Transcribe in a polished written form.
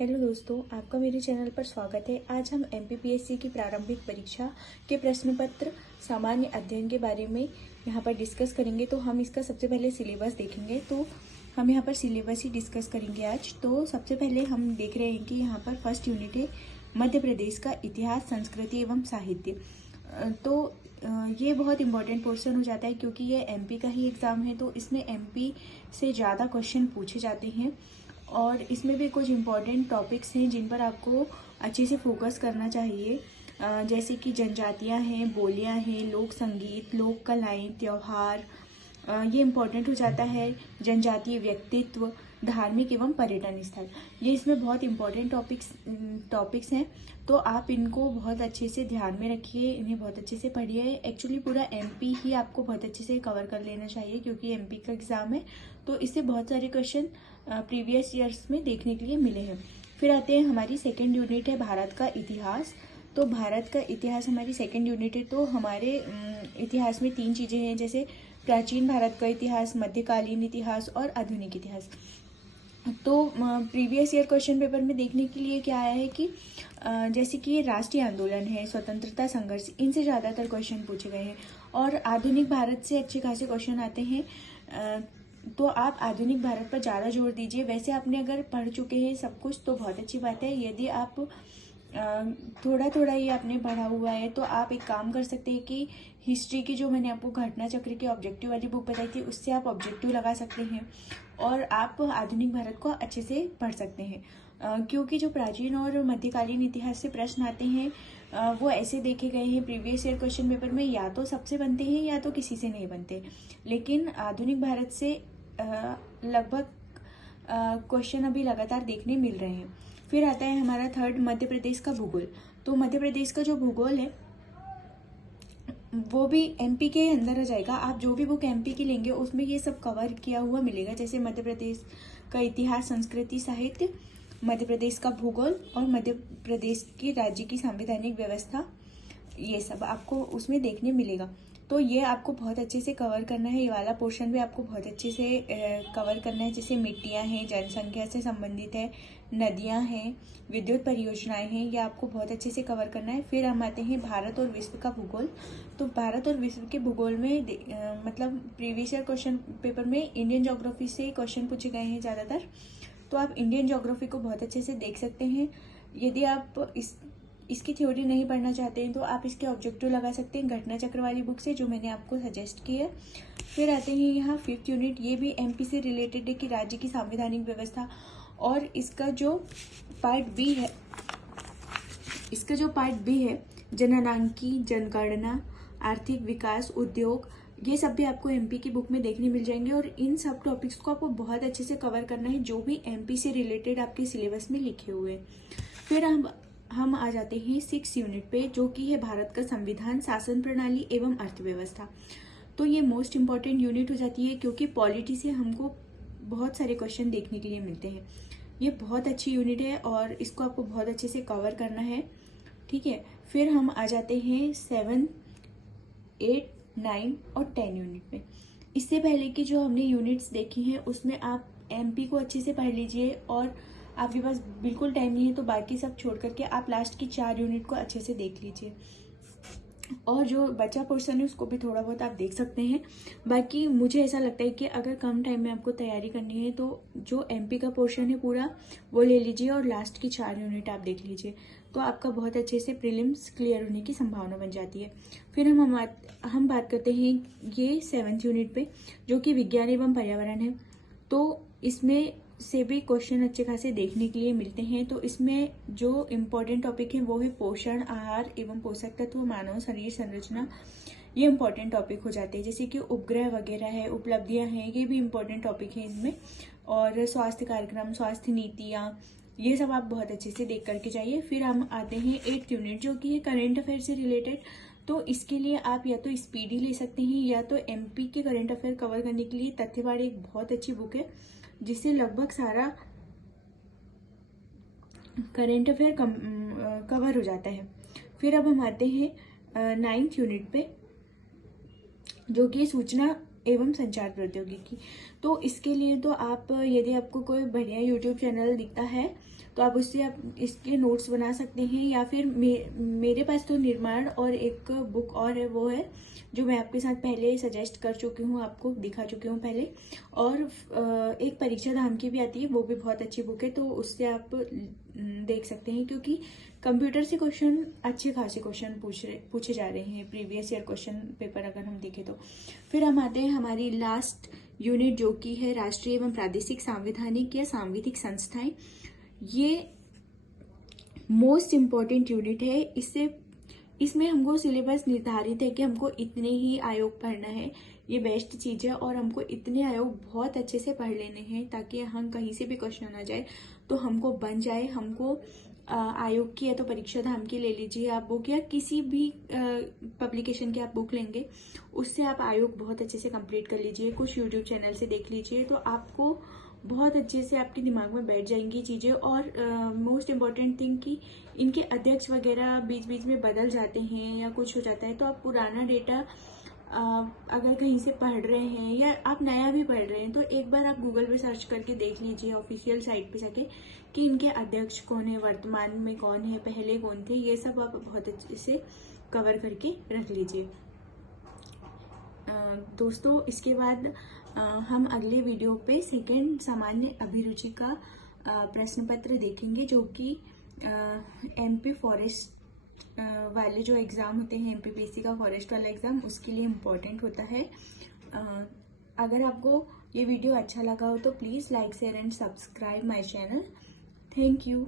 Hello दोस्तों, आपका मेरे चैनल पर स्वागत है। आज हम एमपीपीएससी की प्रारंभिक परीक्षा के प्रश्न पत्र सामान्य अध्ययन के बारे में यहाँ पर डिस्कस करेंगे। तो हम इसका सबसे पहले सिलेबस देखेंगे। तो हम यहाँ पर सिलेबस ही डिस्कस करेंगे आज। तो सबसे पहले हम देख रहे हैं कि यहाँ पर फर्स्ट यूनिट है मध्य प्रदेश का इतिहास, संस्कृति एवं साहित्य। तो ये बहुत इंपॉर्टेंट पोर्शन हो जाता है क्योंकि ये एमपी का ही एग्ज़ाम है। तो इसमें एमपी से ज़्यादा क्वेश्चन पूछे जाते हैं और इसमें भी कुछ इम्पॉर्टेंट टॉपिक्स हैं जिन पर आपको अच्छे से फोकस करना चाहिए। जैसे कि जनजातियां हैं, बोलियां हैं, लोक संगीत, लोक कलाएं, त्योहार, ये इम्पॉर्टेंट हो जाता है। जनजातीय व्यक्तित्व, धार्मिक एवं पर्यटन स्थल, ये इसमें बहुत इम्पॉर्टेंट टॉपिक्स हैं। तो आप इनको बहुत अच्छे से ध्यान में रखिए, इन्हें बहुत अच्छे से पढ़िए। एक्चुअली पूरा एमपी ही आपको बहुत अच्छे से कवर कर लेना चाहिए क्योंकि एमपी का एग्ज़ाम है। तो इससे बहुत सारे क्वेश्चन प्रीवियस ईयर्स में देखने के लिए मिले हैं। फिर आते हैं हमारी सेकेंड यूनिट है भारत का इतिहास। तो भारत का इतिहास हमारी सेकेंड यूनिट है। तो हमारे इतिहास में 3 चीज़ें हैं, जैसे प्राचीन भारत का इतिहास, मध्यकालीन इतिहास और आधुनिक इतिहास। तो प्रीवियस ईयर क्वेश्चन पेपर में देखने के लिए क्या आया है कि जैसे कि ये राष्ट्रीय आंदोलन है, स्वतंत्रता संघर्ष, इनसे ज़्यादातर क्वेश्चन पूछे गए हैं और आधुनिक भारत से अच्छे खासे क्वेश्चन आते हैं। तो आप आधुनिक भारत पर ज़्यादा जोर दीजिए। वैसे आपने अगर पढ़ चुके हैं सब कुछ तो बहुत अच्छी बात है। यदि आप थोड़ा थोड़ा ही आपने पढ़ा हुआ है तो आप एक काम कर सकते हैं कि हिस्ट्री की जो मैंने आपको घटना चक्र की ऑब्जेक्टिव वाली बुक बताई थी उससे आप ऑब्जेक्टिव लगा सकते हैं और आप आधुनिक भारत को अच्छे से पढ़ सकते हैं। क्योंकि जो प्राचीन और मध्यकालीन इतिहास से प्रश्न आते हैं वो ऐसे देखे गए हैं प्रीवियस ईयर क्वेश्चन पेपर में, या तो सबसे बनते हैं या तो किसी से नहीं बनते। लेकिन आधुनिक भारत से लगभग क्वेश्चन अभी लगातार देखने मिल रहे हैं। फिर आता है हमारा थर्ड मध्य प्रदेश का भूगोल। तो मध्य प्रदेश का जो भूगोल है वो भी एमपी के अंदर आ जाएगा। आप जो भी बुक एमपी की लेंगे उसमें ये सब कवर किया हुआ मिलेगा, जैसे मध्य प्रदेश का इतिहास, संस्कृति, साहित्य, मध्य प्रदेश का भूगोल और मध्य प्रदेश की राज्य की संवैधानिक व्यवस्था, ये सब आपको उसमें देखने मिलेगा। तो ये आपको बहुत अच्छे से कवर करना है। ये वाला पोर्शन भी आपको बहुत अच्छे से कवर करना है। जैसे मिट्टियाँ हैं, जनसंख्या से संबंधित है, नदियाँ हैं, विद्युत परियोजनाएं हैं, ये आपको बहुत अच्छे से कवर करना है। फिर हम आते हैं भारत और विश्व का भूगोल। तो भारत और विश्व के भूगोल में मतलब प्रीवियस ईयर क्वेश्चन पेपर में इंडियन ज्योग्राफी से क्वेश्चन पूछे गए हैं ज़्यादातर। तो आप इंडियन ज्योग्राफी को बहुत अच्छे से देख सकते हैं। यदि आप इसकी थ्योरी नहीं पढ़ना चाहते हैं तो आप इसके ऑब्जेक्टिव लगा सकते हैं घटना चक्र वाली बुक से, जो मैंने आपको सजेस्ट की है। फिर आते हैं यहाँ फिफ्थ यूनिट, ये भी एमपी से रिलेटेड है कि राज्य की संवैधानिक व्यवस्था, और इसका जो पार्ट बी है जननांकी, जनगणना, आर्थिक विकास, उद्योग, ये सब भी आपको एमपी की बुक में देखने मिल जाएंगे। और इन सब टॉपिक्स को आपको बहुत अच्छे से कवर करना है जो भी एमपी से रिलेटेड आपके सिलेबस में लिखे हुए हैं। फिर हम आ जाते हैं 6 यूनिट पे, जो कि है भारत का संविधान, शासन प्रणाली एवं अर्थव्यवस्था। तो ये मोस्ट इम्पॉर्टेंट यूनिट हो जाती है क्योंकि पॉलिटी से हमको बहुत सारे क्वेश्चन देखने के लिए मिलते हैं। ये बहुत अच्छी यूनिट है और इसको आपको बहुत अच्छे से कवर करना है, ठीक है। फिर हम आ जाते हैं 7, 8, 9 और 10 यूनिट में। इससे पहले की जो हमने यूनिट्स देखी हैं उसमें आप एमपी को अच्छे से पढ़ लीजिए और आपके पास बिल्कुल टाइम नहीं है तो बाकी सब छोड़ करके आप लास्ट की 4 यूनिट को अच्छे से देख लीजिए और जो बचा पोर्शन है उसको भी थोड़ा बहुत आप देख सकते हैं। बाकी मुझे ऐसा लगता है कि अगर कम टाइम में आपको तैयारी करनी है तो जो एमपी का पोर्शन है पूरा वो ले लीजिए और लास्ट की 4 यूनिट आप देख लीजिए, तो आपका बहुत अच्छे से प्रीलिम्स क्लियर होने की संभावना बन जाती है। फिर हम बात करते हैं ये 7th यूनिट पे, जो कि विज्ञान एवं पर्यावरण है। तो इसमें से भी क्वेश्चन अच्छे खासे देखने के लिए मिलते हैं। तो इसमें जो इम्पोर्टेंट टॉपिक है वो है पोषण, आहार एवं पोषक तत्व, मानव शरीर संरचना, ये इम्पोर्टेंट टॉपिक हो जाते हैं। जैसे कि उपग्रह वगैरह है, उपलब्धियां हैं, ये भी इम्पोर्टेंट टॉपिक है इसमें। और स्वास्थ्य कार्यक्रम, स्वास्थ्य नीतियाँ, ये सब आप बहुत अच्छे से देख करके जाइए। फिर हम आते हैं 8th यूनिट, जो कि है करंट अफेयर से रिलेटेड। तो इसके लिए आप या तो स्पीडी ले सकते हैं या तो एमपी के करंट अफेयर कवर करने के लिए तथ्यवाड़ी एक बहुत अच्छी बुक है जिससे लगभग सारा करंट अफेयर कवर हो जाता है। फिर अब हम आते हैं 9th यूनिट पे, जो कि सूचना एवं संचार प्रौद्योगिकी। तो इसके लिए तो आप यदि आपको कोई बढ़िया यूट्यूब चैनल दिखता है तो आप उससे आप इसके नोट्स बना सकते हैं, या फिर मेरे पास तो निर्माण और एक बुक और है, वो है जो मैं आपके साथ पहले सजेस्ट कर चुकी हूँ, आपको दिखा चुकी हूँ पहले। और एक परीक्षा धाम की भी आती है, वो भी बहुत अच्छी बुक है, तो उससे आप देख सकते हैं, क्योंकि कंप्यूटर से क्वेश्चन अच्छे खासे क्वेश्चन पूछे जा रहे हैं, प्रीवियस ईयर क्वेश्चन पेपर अगर हम देखें तो। फिर हम आते हैं हमारी लास्ट यूनिट, जो कि है राष्ट्रीय एवं प्रादेशिक सांविधानिक या सांविधिक संस्थाएं। ये मोस्ट इम्पॉर्टेंट यूनिट है। इसमें हमको सिलेबस निर्धारित है कि हमको इतने ही आयोग पढ़ना है, ये बेस्ट चीज है। और हमको इतने आयोग बहुत अच्छे से पढ़ लेने हैं ताकि हम कहीं से भी क्वेश्चन आ जाए तो हमको बन जाए। हमको आयोग की है तो परीक्षा धाम की ले लीजिए आप बुक, या किसी भी पब्लिकेशन की आप बुक लेंगे, उससे आप आयोग बहुत अच्छे से कंप्लीट कर लीजिए। कुछ यूट्यूब चैनल से देख लीजिए, तो आपको बहुत अच्छे से आपके दिमाग में बैठ जाएंगी चीज़ें। और मोस्ट इम्पॉर्टेंट थिंग कि इनके अध्यक्ष वगैरह बीच बीच में बदल जाते हैं या कुछ हो जाता है, तो आप पुराना डेटा अगर कहीं से पढ़ रहे हैं या आप नया भी पढ़ रहे हैं, तो एक बार आप गूगल पे सर्च करके देख लीजिए, ऑफिशियल साइट पे जाके, कि इनके अध्यक्ष कौन है, वर्तमान में कौन है, पहले कौन थे, ये सब आप बहुत अच्छे से कवर करके रख लीजिए। दोस्तों, इसके बाद हम अगले वीडियो पे सेकेंड सामान्य अभिरुचि का प्रश्न पत्र देखेंगे, जो कि एमपी फॉरेस्ट वाले जो एग्ज़ाम होते हैं, एमपीपीएससी का फॉरेस्ट वाला एग्ज़ाम, उसके लिए इम्पोर्टेंट होता है। अगर आपको ये वीडियो अच्छा लगा हो तो please like share and subscribe my channel. Thank you.